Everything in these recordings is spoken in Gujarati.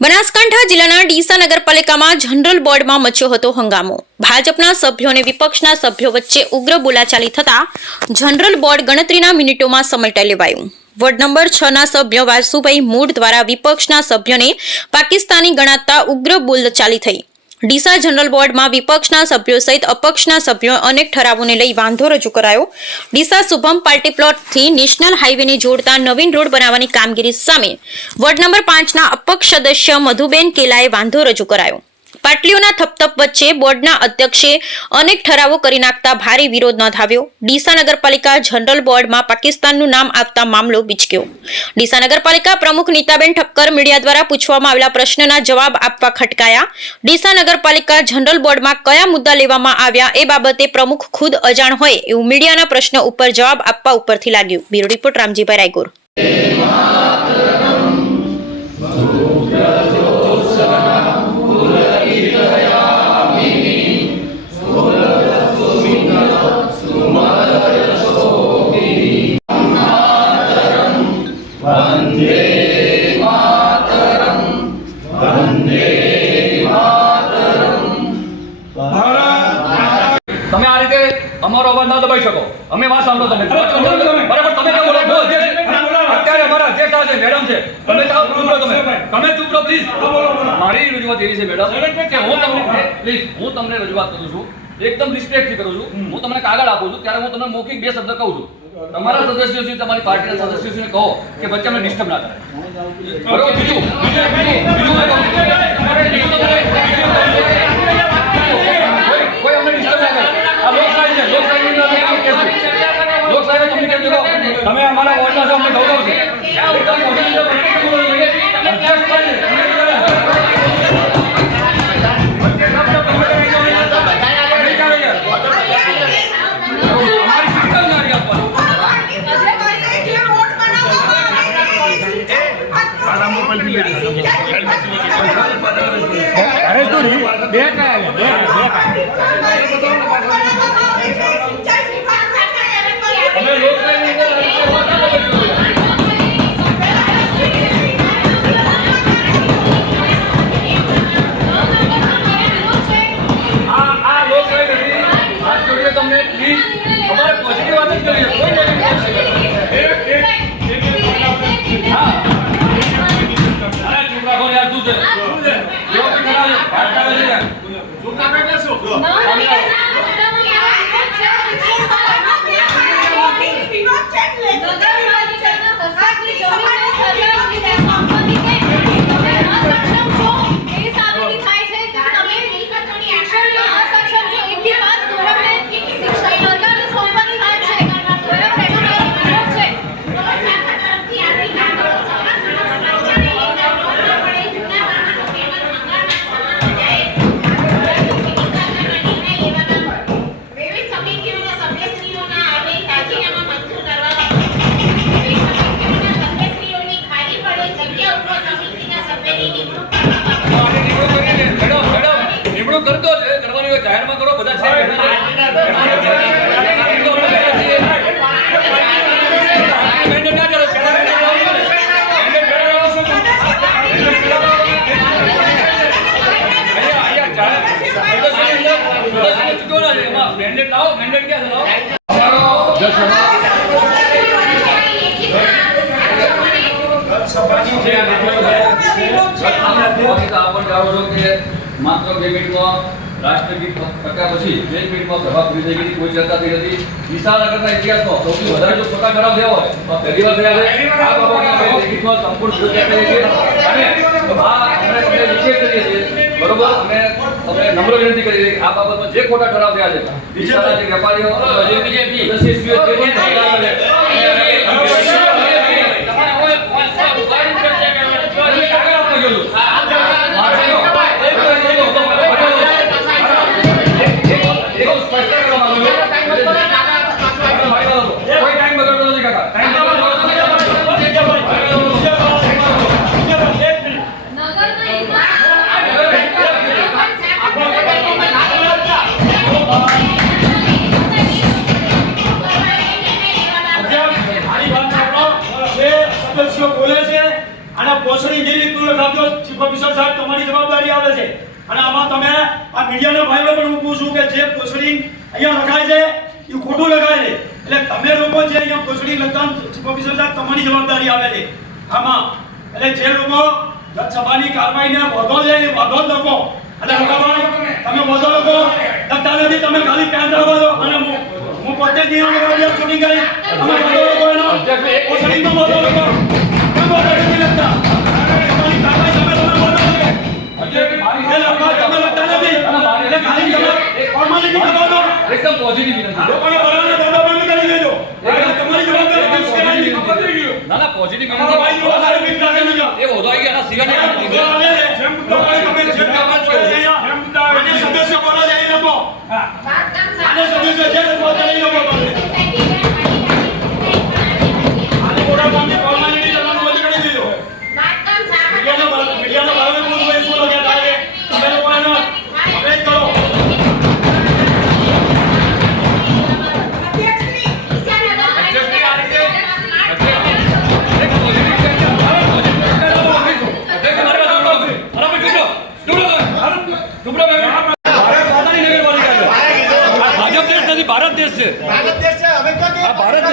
બનાસકાંઠા જિલ્લાના ડીસા નગરપાલિકામાં જનરલ બોર્ડમાં મચ્યો હતો હંગામો. ભાજપના સભ્યો અને વિપક્ષના સભ્યો વચ્ચે ઉગ્ર બોલાચાલી થતા જનરલ બોર્ડ ગણતરીના મિનિટોમાં સમટાઈ લેવાયું. વોર્ડ નંબર છ ના સભ્ય વાસુભાઈ મૂળ દ્વારા વિપક્ષના સભ્યોને પાકિસ્તાની ગણાતા ઉગ્ર બોલચાલી થઈ. ડીસા જનરલ બોર્ડમાં વિપક્ષના સભ્યો સહિત અપક્ષના સભ્યો અનેક ઠરાવોને લઈ વાંધો રજૂ કરાયો. ડીસા શુભમ પાર્ટી પ્લોટથી નેશનલ હાઈવેને જોડતા નવીન રોડ બનાવવાની કામગીરી સામે. વોર્ડ નંબર પાંચના અપક્ષ સદસ્ય મધુબેન કેલાએ વાંધો રજૂ કરાયો. પાટલીઓના થપથપ વચ્ચે બોર્ડના અધ્યક્ષે અનેક ઠરાવો કરી નાખતા ભારે વિરોધ નોંધાવ્યો. ડીસા નગરપાલિકા જનરલ બોર્ડમાં પાકિસ્તાનનું નામ આપતા મામલો વિચક્યો ડીસા નગરપાલિકા પ્રમુખ નીતાબેન ઠક્કર મીડિયા દ્વારા પૂછવામાં આવેલા પ્રશ્નના જવાબ આપવા ખટકાયા. ડીસા નગરપાલિકા જનરલ બોર્ડમાં કયા મુદ્દા લેવામાં આવ્યા એ બાબતે પ્રમુખ ખુદ અજાણ હોય એવું મીડિયાના પ્રશ્ન ઉપર જવાબ આપવા ઉપરથી લાગ્યું. Bureau report, Ramjibhai Raygur. ના દબાઈ શકો. અમે વાત સાંભળો તમે. બરાબર તમે કેમ બોલો બોલો, જે અત્યારે અમારા જે છે મેડમ છે. તમે ચૂપ રહો તમે. તમે ચૂપ રહો પ્લીઝ મારી રજૂઆત એવી છે મેડમ. કે હું તમને પ્લીઝ હું તમને રજૂઆત કરું છું. એકદમ રિસ્પેક્ટથી કરું છું. હું તમને કાગળ આપું છું. ત્યારે હું તમને મૌખિક બે શબ્દ કહું છું. તમારા સદસ્યો છે તમારી પાર્ટીના સદસ્યો છે કહો કે વચ્ચે મને ડિસ્ટર્બ ના કરે બરોબર બીજું બીજું બીજું બીજું તમને પ્લીઝ અમારે પોઝિટિવ વાત જ કરીએ. કોઈ negative કરી દેશો. ક્યાં છે? લાવો. અમારો જજ માત્ર બે મિનિટમાં રાષ્ટ્રગીત પ્રકાર પછી બે મિનિટમાં સભા પૂરી થઈ ગઈ કોઈ ચર્ચા થઈ નથી. વિશાળનગરના ઇતિહાસમાં સૌથી વધારે જો ખોટા ઠરાવ થયા હોય તો પહેલી વાર થયા છે. આ બાબતની લેખિતમાં સંપૂર્ણ વિરોધ કરીએ છીએ. અને આ અમે તમને કરીએ છીએ. બરોબર? અમે તમને નમ્ર વિનંતી કરી કે આ બાબતમાં જે ખોટા ઠરાવ થયા છે વેપારીઓ અને આમાં તમે આ મીડિયાના ભાઈઓ પણ હું પૂછું કે જે પોસ્ટિંગ અહીંયા લખાય છે એ ખોટું લખાય છે. એટલે તમે લોકો જે અહીંયા પોસ્ટિંગ લખતા ઓફિસર સાહેબ તમારી જવાબદારી આવે છે. આમાં. એટલે જે લોકો સભાની કાર્યવાહીને વધો છે એ વધો જ લખો. અને તમે વધો લખો. લખતા નથી તમે ખાલી પેન રાખો છો અને હું પોતે જ લગાવી શૂટિંગ કરી તમે વધો લખો એનો. પોસ્ટિંગમાં વધો લખો. કેમ વધો નથી લખતા. મારી એ લખવા તમે લખતા નથી. એટલે ખાલી તમે ફોર્માલિટી કરો એકદમ પોઝિટિવ વિનંતી. લોકોને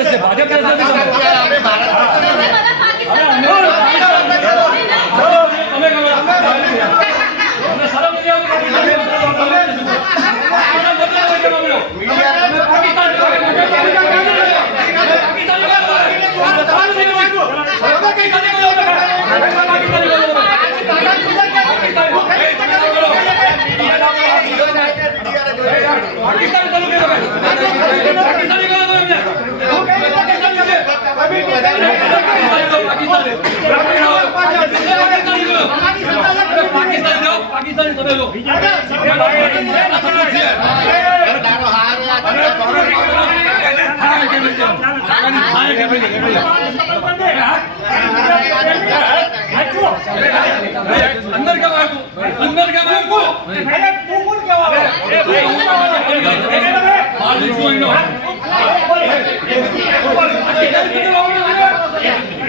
હોય કેમ અમને? પાકિસ્તાન પાકિસ્તાન ચાલુ કરો ભાઈ. પાકિસ્તાની કરો તમે એમને. પાકિસ્તાની છે. પાકિસ્તાની અંદર કેમ આવ્યું અંદર કેમ આવ્યું એ ભાઈ, હું માર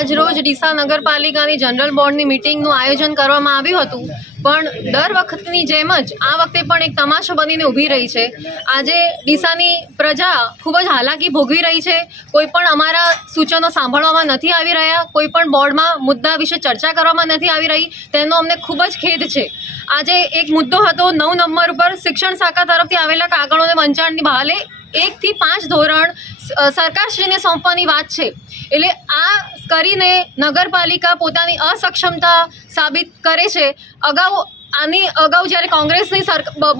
આજરોજ ડીસા નગરપાલિકાની જનરલ બોર્ડની મિટિંગનું આયોજન કરવામાં આવ્યું હતું. પણ દર વખતની જેમ જ આ વખતે પણ એક તમાશો બનીને ઊભી રહી છે. આજે ડીસાની પ્રજા ખૂબ જ હાલાકી ભોગવી રહી છે. કોઈ પણ અમારા સૂચનો સાંભળવામાં નથી આવી રહ્યા. કોઈ પણ બોર્ડમાં મુદ્દા વિશે ચર્ચા કરવામાં નથી આવી રહી. તેનો અમને ખૂબ જ ખેદ છે. આજે એક મુદ્દો હતો નવ નંબર ઉપર શિક્ષણ શાખા તરફથી આવેલા કાગળોને વંચાણની બહાલે એકથી પાંચ ધોરણ સરકારશ્રીને સોંપવાની વાત છે. એટલે આ કરીને નગરપાલિકા પોતાની અસક્ષમતા સાબિત કરે છે. અગાઉ આની અગાઉ જ્યારે કોંગ્રેસની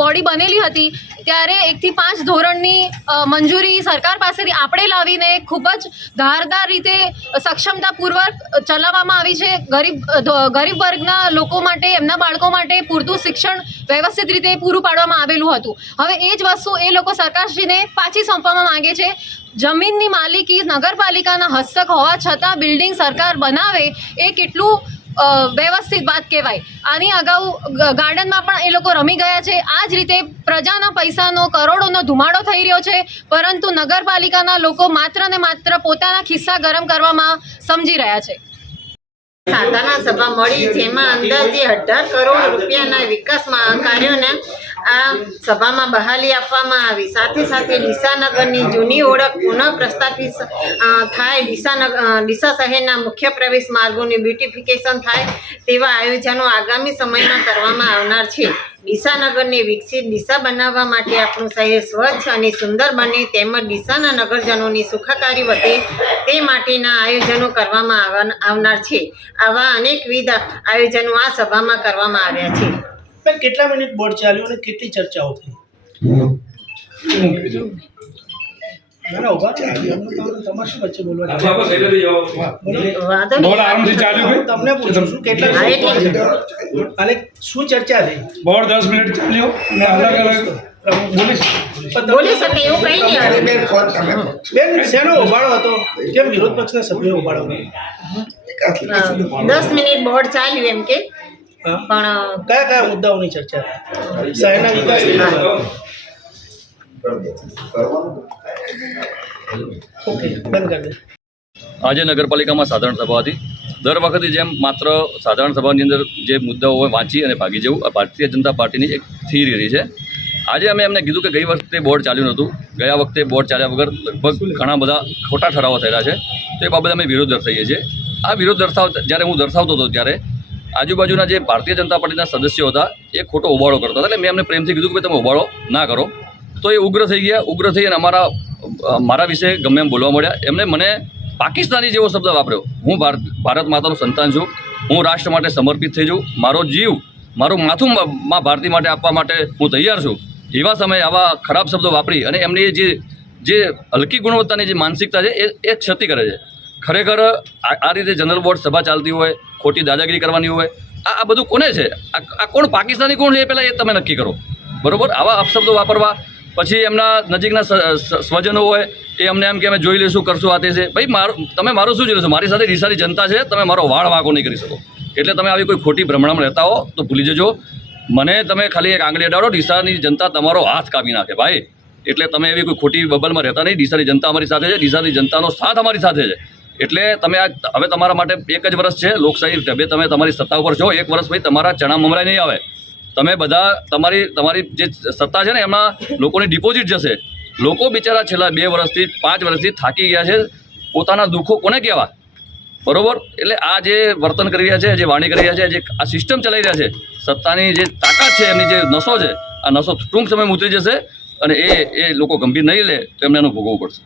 બોડી બનેલી હતી, ત્યારે એકથી પાંચ ધોરણની મંજૂરી સરકાર પાસેથી આપણે લાવીને ખૂબ જ ધારદાર રીતે સક્ષમતાપૂર્વક ચલાવવામાં આવી છે. ગરીબ ગરીબ વર્ગના લોકો માટે, એમના બાળકો માટે પૂરતું શિક્ષણ વ્યવસ્થિત રીતે પૂરું પાડવામાં આવેલું હતું. હવે એ જ વસ્તુ એ લોકો સરકારશ્રીને પાછી સોંપવામાં માગે છે. જમીનની માલિકી નગરપાલિકાના હસ્તક હોવા છતાં બિલ્ડિંગ સરકાર બનાવે એ કેટલું વ્યવસ્થિત વાત કહેવાય. આની અગાઉ ગાર્ડનમાં પણ એ લોકો રમી ગયા છે. આ જ રીતે પ્રજાના પૈસાનો કરોડોનો ધુમાડો થઈ રહ્યો છે. પરંતુ નગરપાલિકાના લોકો માત્ર ને માત્ર પોતાના ખિસ્સા ગરમ કરવામાં સમજી રહ્યા છે. સાધારણ સભા મળી, જેમાં અંદાજે અઢાર કરોડ રૂપિયાના વિકાસમાં કાર્યોને આ સભામાં બહાલી આપવામાં આવી. સાથે સાથે ડીસાનગરની જૂની ઓળખ પુનઃ પ્રસ્થાપિત થાય. ડીસાનગર ડીસા શહેરના મુખ્ય પ્રવેશ માર્ગોની બ્યુટિફિકેશન થાય તેવા આયોજનો આગામી સમયમાં કરવામાં આવનાર છે. ડીસાનગરને વિકસિત ડીસા બનાવવા માટે આપણું શહેર સ્વચ્છ અને સુંદર બને તેમજ ડીસાના નગરજનોની સુખાકારી વધે તે માટેના આયોજનો કરવામાં આવનાર છે. આવા અનેકવિધ આયોજનો આ સભામાં કરવામાં આવ્યા છે. બેન, કેટલા મિનિટ બોર્ડ ચાલ્યું અને કેટલી ચર્ચાઓ થઈ ના ના ઊભા રહો. અમને તો- તમારે શું વચ્ચે બોલવા આપણે આપણે સેક્રેટરી જાઓ. વાંધો નહીં. બોર્ડ આરામથી ચાલ્યું હું તમને પૂછું છું કેટલા હા, મિનિટ એટલે બોર્ડ ચાલ્યું? અને શું ચર્ચા થઈ બોર્ડ દસ મિનિટ ચાલ્યો અને અલગ અલગ હું બોલીશ પણ તમે- બોલી શકે એવું કંઈ નહીં હવે. બેન શેનો ઉભાડો હતો કેમ વિરોધ પક્ષના સભ્યો ઉભાડો હતો અ, દસ મિનિટ બોર્ડ ચાલ્યું એમ કે હા? પણ કયા કયા મુદ્દાઓની ચર્ચા શહેરના વિકાસ આજે નગરપાલિકામાં સાધારણ સભા હતી. દર વખતે જેમ માત્ર સાધારણ સભાની અંદર જે મુદ્દાઓ હોય વાંચી અને ભાગી જવું આ ભારતીય જનતા પાર્ટીની એક થિયરી રહી છે. આજે અમે એમને કીધું કે ગઈ વખતે બોર્ડ ચાલ્યું નહોતું. ગયા વખતે બોર્ડ ચાલ્યા વગર લગભગ ઘણા બધા ખોટા ઠરાવો થયેલા છે. તો એ બાબતે અમે વિરોધ દર્શાવીએ છીએ. આ વિરોધ દર્શાવ જ્યારે હું દર્શાવતો હતો ત્યારે આજુબાજુના જે ભારતીય જનતા પાર્ટીના સદસ્યો હતા, એ ખોટો ઉબાળો કરતા હતા. એટલે મેં એમને પ્રેમથી કીધું કે તમે ઉબાળો ના કરો. તો એ ઉગ્ર થઈ ગયા. ઉગ્ર થઈ અને અમારા મારા વિશે ગમે એમ બોલવા મળ્યા. એમણે મને પાકિસ્તાની જેવો શબ્દ વાપર્યો. હું ભારત ભારત માતાનું સંતાન છું. હું રાષ્ટ્ર માટે સમર્પિત થઈ છું મારો જીવ, મારું માથું મા ભારતી માટે આપવા માટે હું તૈયાર છું. એવા સમયે આવા ખરાબ શબ્દો વાપરી અને એમની જે જે હલકી ગુણવત્તાની જે માનસિકતા છે, એ એ ક્ષતિ કરે છે. ખરેખર આ રીતે જનરલ બોર્ડ સભા ચાલતી હોય, ખોટી દાદાગીરી કરવાની હોય, આ આ બધું કોને છે? આ કોણ પાકિસ્તાની, કોણ છે એ પહેલાં એ તમે નક્કી કરો. બરોબર? આવા અપશબ્દો વાપરવા, પછી એમના નજીકના સ્વજનો હોય, એ અમને એમ કે અમે જોઈ લઈશું, કરશું આ તે છે. ભાઈ, મારું તમે મારું શું જોઈ લેશો? મારી સાથે ડીસાની જનતા છે, તમે મારો વાળ વાંકો નહીં કરી શકો. એટલે તમે આવી કોઈ ખોટી ભ્રમણામાં રહેતા હો, તો ભૂલી જજો. મને તમે ખાલી એક આંગળી અડાડો ડીસાની જનતા તમારો હાથ કાપી નાખે, ભાઈ. એટલે તમે એવી કોઈ ખોટી બબલમાં રહેતા નહીં. ડીસાની જનતા અમારી સાથે છે. ડીસાની જનતાનો સાથ અમારી સાથે છે. એટલે તમે આ હવે તમારા માટે એક જ વર્ષ છે લોકશાહી ઢબે તમે તમારી સત્તા ઉપર છો. એક વર્ષ પછી તમારા ચણા મમરાય નહીં આવે. તમે બધા તમારી તમારી જે સત્તા છે ને, એમાં લોકોની ડિપોઝિટ જશે. લોકો બિચારા છેલ્લા બે વર્ષથી, પાંચ વર્ષથી થાકી ગયા છે. પોતાના દુઃખો કોને કહેવા? બરોબર? એટલે આ જે વર્તન કરી રહ્યા છે, જે વાણી કરી રહ્યા છે, જે આ સિસ્ટમ ચલાવી રહ્યા છે, સત્તાની જે તાકાત છે, એમની જે નસો છે, આ નસો ટૂંક સમયમાં ઉતરી જશે અને એ એ લોકો ગંભીર નહીં લે, તો એમને એનું ભોગવવું પડશે.